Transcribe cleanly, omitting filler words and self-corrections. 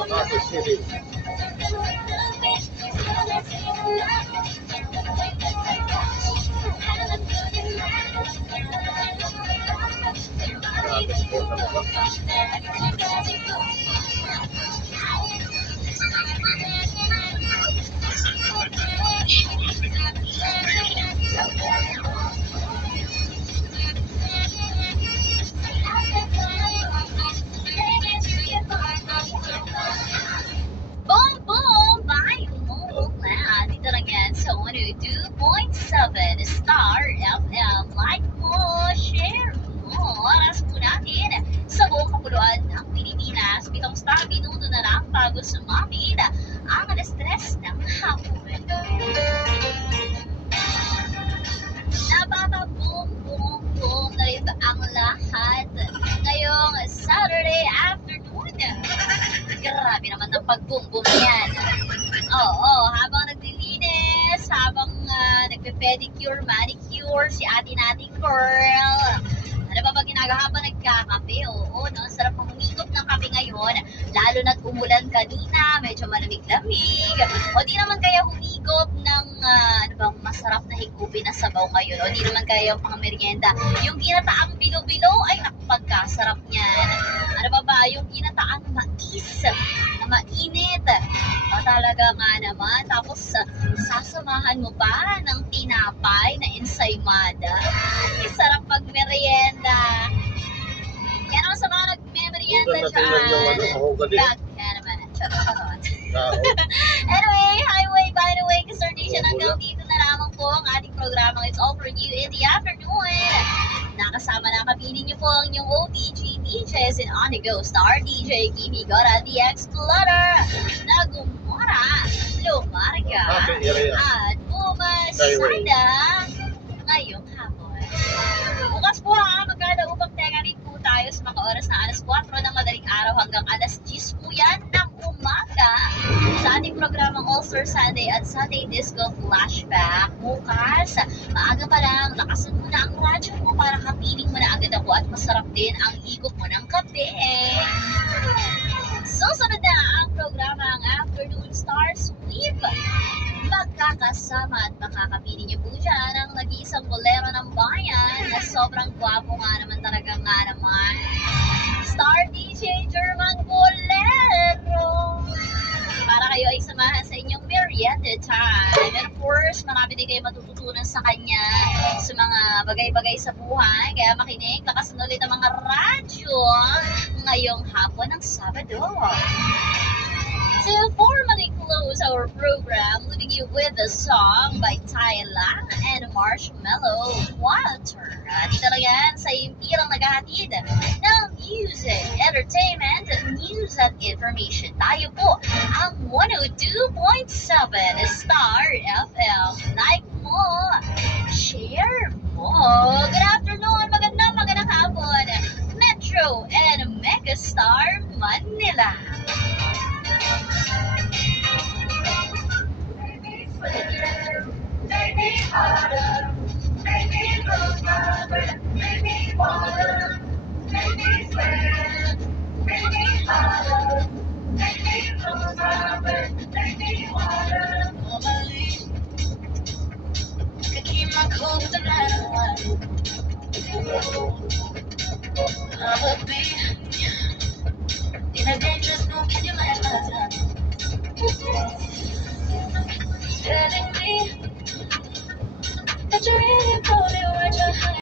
Makati City. Grabe po talaga. Boom, boom! Bayo mo na. Dito lang yan sa 102.7 Star FM. Like mo, share mo. Oras po natin sa buong kapuluan ng Pilipinas. Pitong star minuto na lang bago sumapit ang alas 3 ng hapon. Napaka-boom na rin ang lahat ngayong Saturday afternoon. Grabe naman ang pag-boom yan. Oo, habang naglilinis, habang nagpe-pedicure, manicure, si ate nating girl. Ano ba ginagawa habang nagkakape? Oo, no? Sarap ng humigop ng kape ngayon. Lalo na't umulan kanina, medyo malamig-lamig. O di naman kaya humigop ng masarap na higupin na sabaw ngayon. O di naman kaya yung pang merienda. Yung ginataang bilo-bilo, ay nakapagkasarap niyan. Ano ba? Yung ginataang mais na mainit. O talaga nga naman. Tapos sasamahan mo pa ng tinapay na ensaymada. Ay, sarap pag merienda. Yan naman sa mga nagme-merienda dyan. Yan naman. Charot. Anyway, highway, by the way, Kasardation, hanggang dito na lamang po ang ating programa. It's all for you in the afternoon. Nakasama na kami ninyo po ang inyong OTG DJs in On The Go Star DJ Kimi Gora, the Explorer, na gumora, lumarga, at bumasada ngayong hapon. Bukas po magkada upang teka rin po tayo sa mga oras na alas 4 ng madaling araw hanggang alas 10 po yan ng umaga sa ating programang All-Star Sunday at Sunday Disco Flashback. Bukas, maaga pa lang, lakasan mo na ang radyo mo para kapiling mo na agad ako at masarap din ang higop mo ng kape. Susunod na ang programa ang Afternoon Star Sweep. Magkakasama at makakapiling niyo po dyan ang nag-iisang bolero ng bayan na sobrang gwapo nga naman talaga nga naman. Star DJ German Bolero. Para kayo ay samahan sa inyong merienda time. And of course, marami din kayo matututunan sa kanya sa mga bagay-bagay sa buhay. Kaya makinig, lakasan ulit ang mga radyo ngayong hapon ng Sabado. To formally close our program, leaving you with a song by Tyla and Marshmello, Water. Dito lang yan sa impirang naghahatid ng music, entertainment, news at information. Tayo po ang 102.7 Star FM. Like mo, share mo. Good afternoon, magandang hapon. Metro and Megastar Manila. Make me harder, make me lose my breath, make me water, make me sweat, make me harder, make me lose my breath, make me water. Normally, I keep my cool with the night away. I'm a